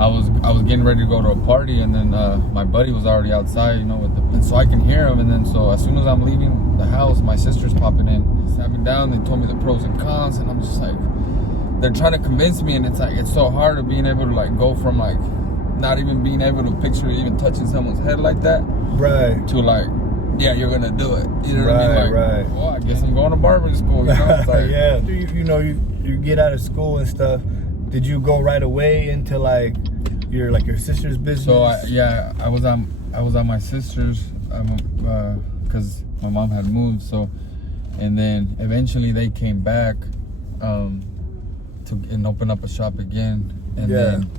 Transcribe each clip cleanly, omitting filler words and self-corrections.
I was getting ready to go to a party, and then my buddy was already outside, you know, and so I can hear him. And then so as soon as I'm leaving the house, my sister's popping in, sat me down. They told me the pros and cons, and I'm just like, they're trying to convince me, and it's like it's so hard of being able to like go from like not even being able to picture even touching someone's head like that, right, to like, yeah, you're gonna do it. You know right, what I mean? Like, right. well, I guess I'm going to barbering school. You know, it's like, yeah. You get out of school and stuff. Did you go right away into like your sister's business? So I was on my sister's because my mom had moved. So, and then eventually they came back and open up a shop again. And then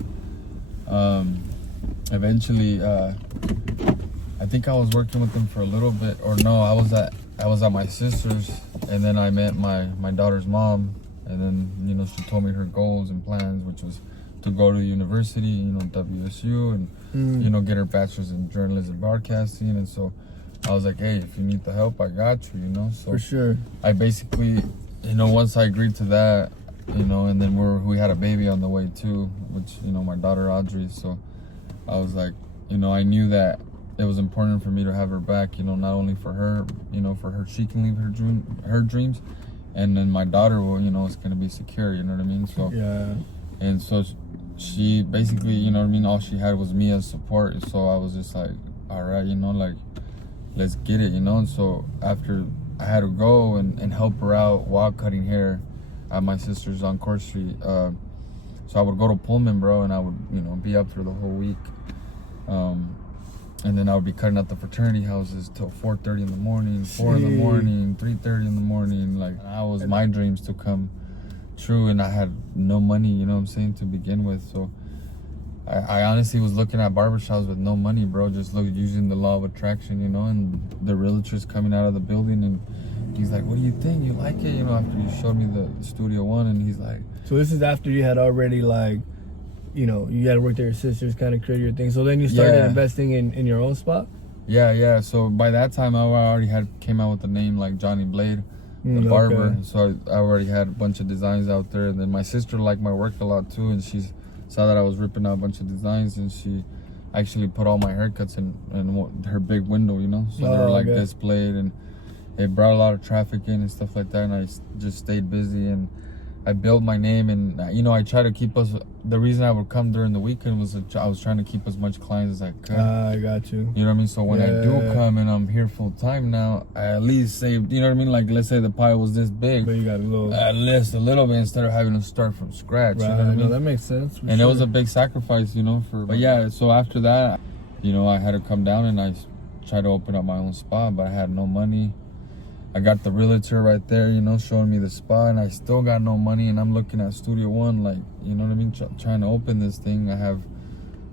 eventually I think I was working with them for a little bit, or no, I was at my sister's, and then I met my daughter's mom, and then, you know, she told me her goals and plans, which was to go to university, you know, WSU, and you know, get her bachelor's in journalism broadcasting. And so I was like, hey, if you need the help, I got you, you know. So for sure. I basically, you know, once I agreed to that, you know, and then we had a baby on the way too, which, you know, my daughter Audrey. So I was like, you know, I knew that it was important for me to have her back, you know, not only for her, you know, for her, she can live her dreams, and then my daughter will, you know, is gonna be secure, you know what I mean? So yeah. And so she basically, you know what I mean, all she had was me as support. So I was just like, all right, you know, like, let's get it, you know. And so after I had to go and help her out while cutting hair at my sister's on Court Street, so I would go to Pullman, bro, and I would, you know, be up for the whole week. And then I would be cutting out the fraternity houses till 4:30 in the morning, 4 in the morning, 3:30 in the morning. Like, that was my dreams to come true, and I had no money, you know what I'm saying, to begin with. So I honestly was looking at barbershops with no money, bro, just using the law of attraction, you know. And the realtor's coming out of the building, and he's like, what do you think? You like it? You know, after you showed me the Studio One, and he's like... So this is after you had already, like, you know, you had worked at your sister's, kind of create your thing. So then you started investing in your own spot? Yeah. So by that time, I already came out with the name, like Johnny Blade, the barber. Okay. So I already had a bunch of designs out there. And then my sister liked my work a lot too, and she saw that I was ripping out a bunch of designs, and she actually put all my haircuts in her big window, you know. So they were like displayed, and it brought a lot of traffic in and stuff like that. And I just stayed busy, and I built my name, and, you know, I try to keep us... The reason I would come during the weekend was that I was trying to keep as much clients as I could. I got you. You know what I mean? So when I do come and I'm here full time now, I at least saved, you know what I mean? Like, let's say the pie was this big. But you got a little... At least a little bit, instead of having to start from scratch. Right, you know what I mean? No, that makes sense. And it was a big sacrifice, you know, But yeah, so after that, you know, I had to come down and I tried to open up my own spot, but I had no money. I got the realtor right there, you know, showing me the spot, and I still got no money, and I'm looking at Studio One, like, you know what I mean, trying to open this thing. I have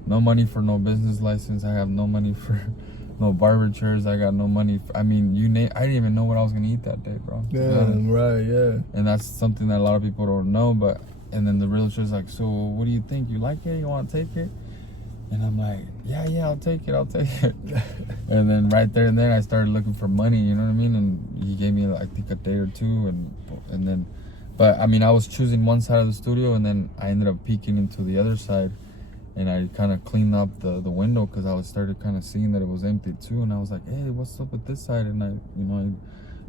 no money for no business license. I have no money for no barber chairs. I got no money. I mean, I didn't even know what I was gonna eat that day, bro. Yeah, right, yeah. And that's something that a lot of people don't know. And then the realtor's like, so what do you think? You like it? You want to take it? And I'm like, yeah, I'll take it. And then right there and then I started looking for money, you know what I mean? And he gave me, I think, a day or two, and then, but I mean, I was choosing one side of the studio, and then I ended up peeking into the other side, and I kind of cleaned up the window, because I started kind of seeing that it was empty too, and I was like, hey, what's up with this side? And I, you know,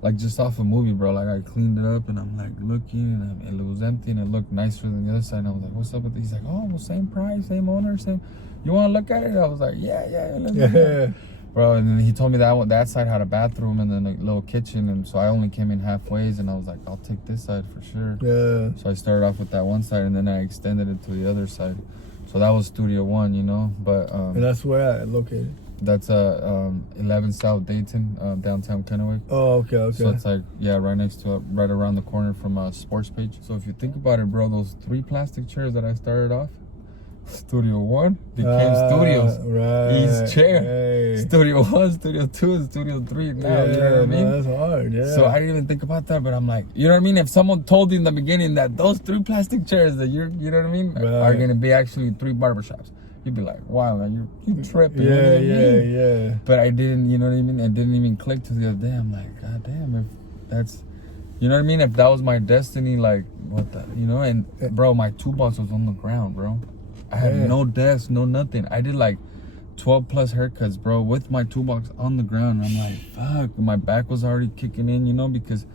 like just off a movie, bro, like I cleaned it up, and I'm like looking, and it was empty, and it looked nicer than the other side, and I was like, what's up with this? He's like, oh, well, same price, same owner, same... You want to look at it? I was like, yeah, let's look at it. Bro, and then he told me that side had a bathroom and then a little kitchen, and so I only came in halfways, and I was like, I'll take this side for sure. Yeah. So I started off with that one side, and then I extended it to the other side. So that was Studio One, you know, but... and that's where located? That's 11 South Dayton, downtown Kennewick. Oh, okay. So it's like, yeah, right next to it, right around the corner from Sports Page. So if you think about it, bro, those 3 plastic chairs that I started off, Studio One became Studios. Right. Each chair. Hey. Studio 1, Studio 2, and Studio 3 now. Yeah, you know what I mean? That's hard, yeah. So I didn't even think about that, but I'm like, you know what I mean? If someone told you in the beginning that those 3 plastic chairs that you know what I mean, are going to be actually 3 barbershops, you'd be like, wow, man, you tripping. Yeah. But I didn't, you know what I mean? It didn't even click to the other day. I'm like, god damn, if that's... You know what I mean? If that was my destiny, like, what the... You know? And, bro, my toolbox was on the ground, bro. I had no deaths, no nothing. I did like 12 plus haircuts, bro, with my toolbox on the ground. I'm like, fuck. My back was already kicking in, you know, because,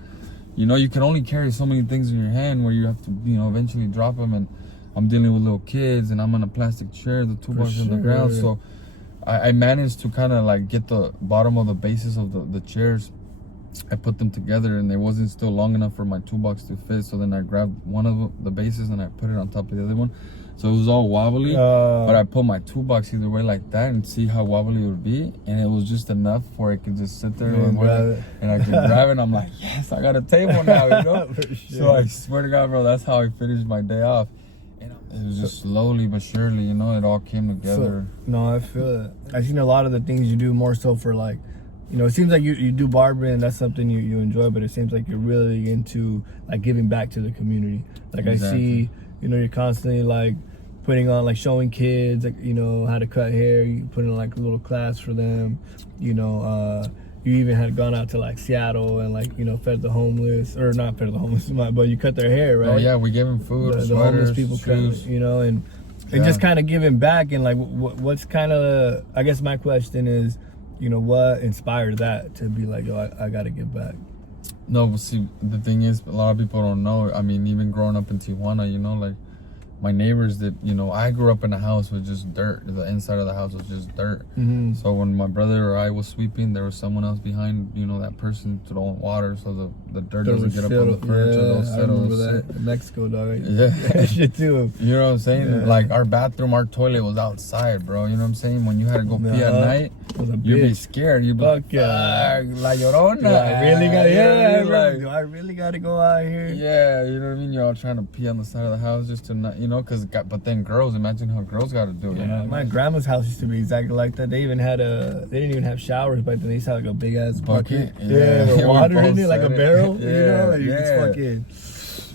you know, you can only carry so many things in your hand where you have to, you know, eventually drop them. And I'm dealing with little kids and I'm on a plastic chair, the toolbox on the ground. So I managed to kind of like get the bottom of the bases of the chairs. I put them together and it wasn't still long enough for my toolbox to fit. So then I grabbed one of the bases and I put it on top of the other one. So it was all wobbly, but I put my toolbox either way like that and see how wobbly it would be. And it was just enough where it could just sit there and I could grab it. And I'm like, yes, I got a table now, you know? Sure. So I swear to God, bro, that's how I finished my day off. And it was just slowly but surely, you know, it all came together. So, no, I feel it. I've seen a lot of the things you do more so for like, you know, it seems like you do barbering and that's something you enjoy, but it seems like you're really into like giving back to the community. Like exactly. I see, you know, you're constantly like putting on, like showing kids, like, you know, how to cut hair. You put in like a little class for them. You know, you even had gone out to like Seattle and like, you know, fed the homeless, or not fed the homeless, but you cut their hair, right? Oh yeah, we gave them food, the homeless people, shoes. You know, and just kind of giving back. And like, what's kind of, I guess my question is, you know, what inspired that to be like, yo, I got to give back? No, but see, the thing is, a lot of people don't know. I mean, even growing up in Tijuana, you know, like my neighbors that, you know, I grew up in a house with just dirt. The inside of the house was just dirt. Mm-hmm. So when my brother or I was sweeping, there was someone else behind, you know, that person throwing water so the dirt doesn't get up on the furniture. I remember that. In Mexico, dog. Yeah. Shit too. You know what I'm saying? Yeah. Like our bathroom, our toilet was outside, bro. You know what I'm saying? When you had to go pee at night, you'd be scared. You'd be like, La Llorona. Do I really got to go out here? Yeah, you know what I mean? You're all trying to pee on the side of the house just to not, you know, but then girls, imagine how girls got to do it. Yeah, you know? My grandma's house used to be exactly like that. They even had they didn't even have showers back then. They used to have like a big ass bucket. Yeah, with water in it, like a barrel. Yeah, you know, and you just fucking.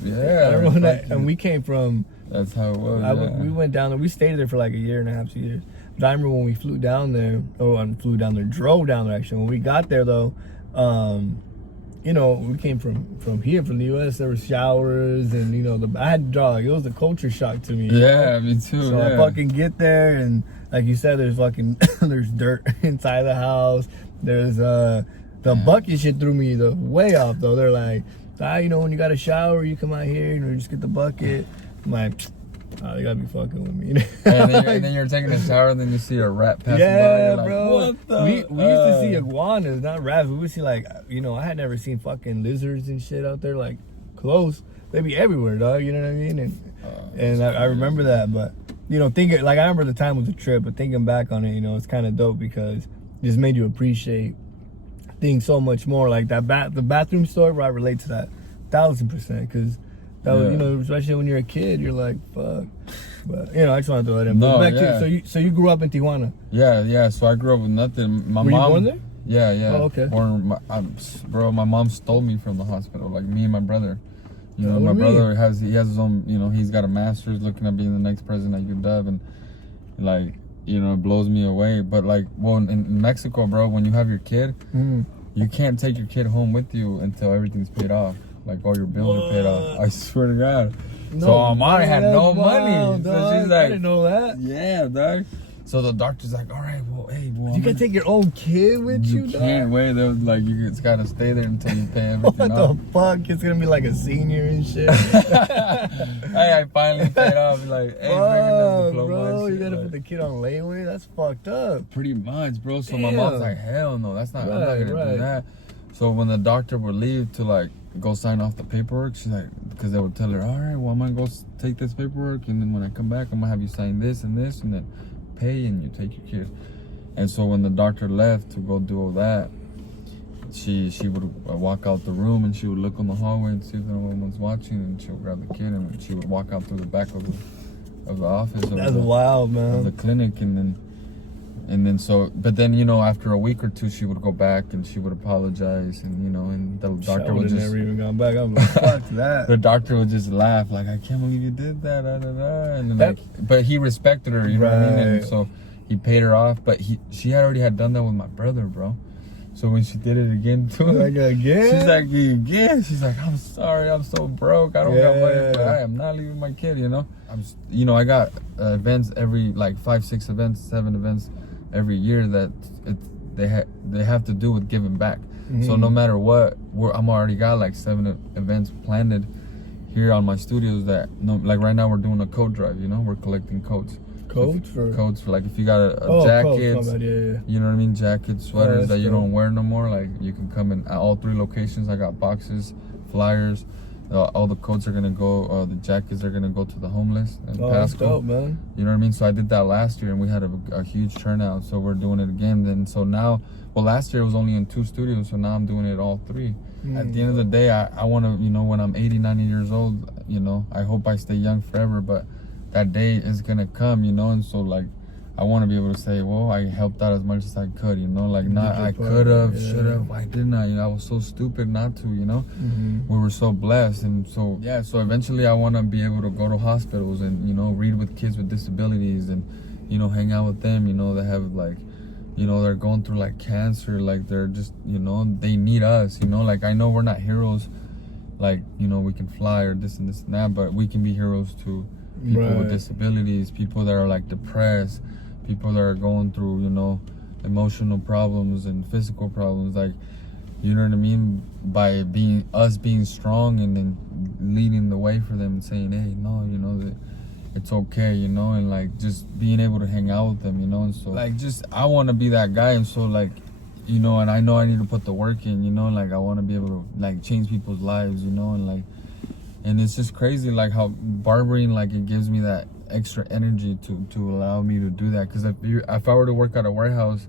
Yeah. I remember that, and we came from. That's how it was. We went down there. We stayed there for like 1.5 years, 2 years. But I remember when we flew down there. Drove down there actually. When we got there though, you know, we came from here, from the U.S. There were showers, and you know, I had to draw. Like, it was a culture shock to me. Yeah, me too. So I fucking get there, and like you said, there's fucking there's dirt inside the house. There's the bucket shit threw me the way off though. They're like, you know, when you got a shower, you come out here, you know, just get the bucket. I'm like, they gotta be fucking with me. and then you're taking a shower, and then you see a rat passing by. Yeah, like, bro. What the? We used to see iguanas, not rats. We would see like, you know, I had never seen fucking lizards and shit out there like close. They'd be everywhere, dog. You know what I mean? And I remember that, but you know, thinking like I remember the time was a trip, but thinking back on it, you know, it's kind of dope because it just made you appreciate things so much more. Like that the bathroom story, where I relate to that 1000%, because. That was, you know, especially when you're a kid, you're like, fuck. But you know, I just want to throw that in. No, So you grew up in Tijuana? Yeah. So I grew up with nothing. Were you born there? Yeah. Oh, okay. Bro, my mom stole me from the hospital. Like me and my brother. You know, my brother has his own. You know, he's got a master's, looking at being the next president at UW, and like, you know, it blows me away. But like, well, in Mexico, bro, when you have your kid, you can't take your kid home with you until everything's paid off. Like all your bills are paid off. I swear to God. No, so Amari had no money. So she's like, I didn't know that. Yeah, dog. So the doctor's like, all right, well, hey, well, you can take your own kid with you, dog? You can't wait. They was like, you just gotta stay there until you pay everything off. What the fuck? It's gonna be like a senior and shit. Hey, I finally paid off. Like, hey, bringing this diploma. Bro, shit, you gotta like, put the kid on layaway? That's fucked up. Pretty much, bro. So my mom's like, hell no, that's not. I'm not gonna do that. So when the doctor would leave to like go sign off the paperwork, she's like, because they would tell her, all right, well, I'm gonna go take this paperwork, and then when I come back, I'm gonna have you sign this and this, and then pay, and you take your kid. And so when the doctor left to go do all that, she would walk out the room, and she would look on the hallway and see if anyone was watching, and she would grab the kid, and she would walk out through the back of the office. That's wild, man. Of the clinic, and then so, but then, you know, after a week or two, she would go back and she would apologize, and you know, and the doctor would just never even gone back. I'm like, fuck that. The doctor would just laugh like, I can't believe you did that, and then like, but he respected her, you know what I mean? And so he paid her off, but she had already done that with my brother, bro. So when she did it again too, Like again? she's like, again. She's like, I'm sorry, I'm so broke. I don't got money, Yeah. but I am not leaving my kid. I got events every like 5, 6 events, 7 events every year that they have to do with giving back. So no matter what, I'm already got like 7 events planned here on my studios. Like right now we're doing a coat drive. We're collecting coats. Coats for like if you got a Coats, jacket, my bad, yeah. you know what I mean, jackets, sweaters that you cool. don't wear no more. Like you can come in at all 3 locations. I got boxes, flyers. All the coats are gonna go. The jackets are gonna go to the homeless and That's Pasco. dope, man. You know what I mean? So I did that last year and we had a huge turnout. So we're doing it again. Then so now, last year it was only in 2 studios. So now I'm doing it all 3. At the end of the day, I want to, when I'm 80, 90 years old, I hope I stay young forever. But that day is gonna come, and so like I want to be able to say, well, I helped out as much as I could, like not I could have, should have, I didn't. I was so stupid not to, We were so blessed, and so so eventually I want to be able to go to hospitals and read with kids with disabilities and hang out with them, that have like they're going through like cancer, like they're just they need us, like I know we're not heroes, like we can fly or this and that, but we can be heroes to people with disabilities, people that are like depressed, people that are going through emotional problems and physical problems, like you know what I mean, by being strong and then leading the way for them and saying, hey, no, that it's okay, and like just being able to hang out with them, and so like just I want to be that guy, and so like and I know I need to put the work in, like I want to be able to like change people's lives, and like. And it's just crazy, like how barbering, like it gives me that extra energy to allow me to do that. Because if I were to work at a warehouse,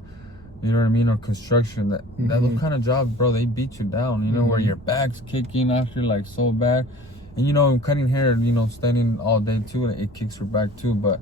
you know what I mean, or construction, that those kind of jobs, bro, they beat you down. Where your back's kicking after like so bad, and cutting hair, standing all day too, it kicks your back too. But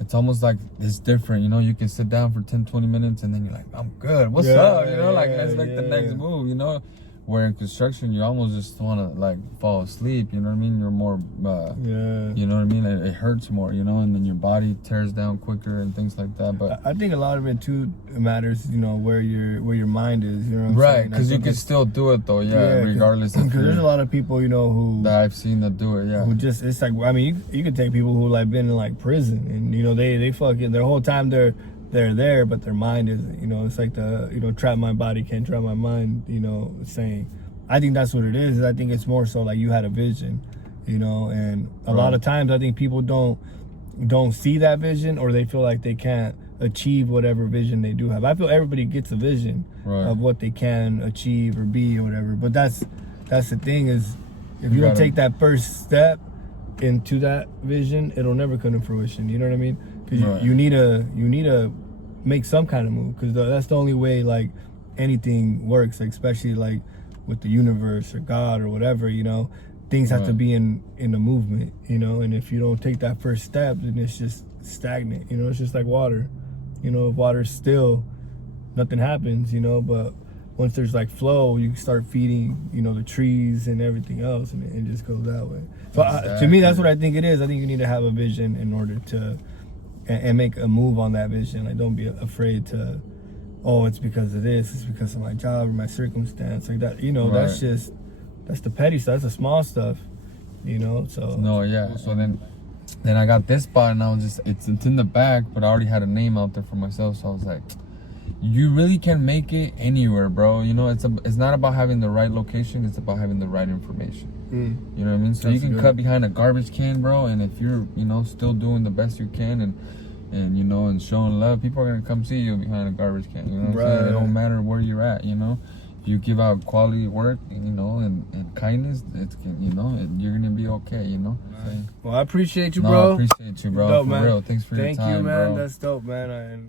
it's almost like it's different. You can sit down for 10, 20 minutes, and then you're like, I'm good. What's up? Let's make the next move. Where in construction, you almost just want to like fall asleep, you know what I mean? You're more, you know what I mean? It hurts more, and then your body tears down quicker and things like that. But I think a lot of it too matters, where your mind is, you know what I'm saying? Right, because you can still do it though, regardless. Because there's a lot of people, who that I've seen that do it, who just, it's like, I mean, you could take people who like been in like prison, and they fucking their whole time they're there, but their mind isn't, it's like the, trap my body, can't trap my mind, saying. I think that's what it is. I think it's more so like you had a vision, and a lot of times I think people don't see that vision, or they feel like they can't achieve whatever vision they do have. I feel everybody gets a vision of what they can achieve or be or whatever, but that's the thing is, if you don't take that first step into that vision, it'll never come to fruition. You know what I mean? Because you need to make some kind of move, because that's the only way like anything works, like, especially like with the universe or God or whatever, things have to be in a movement, and if you don't take that first step, then it's just stagnant, it's just like water, if water's still, nothing happens, but once there's like flow, you start feeding, the trees and everything else, and it just goes that way. So to me, that's what I think it is. I think you need to have a vision in order to and make a move on that vision. Like, don't be afraid to, oh, it's because of this, it's because of my job or my circumstance, like that. That's the petty stuff. That's the small stuff, so. No, yeah. So then I got this spot, and I was just, it's in the back, but I already had a name out there for myself. So I was like, you really can make it anywhere, bro. It's not about having the right location, it's about having the right information. You know what I mean? So you can cut behind a garbage can, bro, and if you're, still doing the best you can and showing love, people are gonna come see you behind a garbage can. You know what I'm saying? It don't matter where you're at, If you give out quality work, and kindness, you're gonna be okay, Well, I appreciate you, No, bro. I appreciate you, bro. Dope, for man. real. Thanks for your time, Thank you, man. bro. That's dope, man.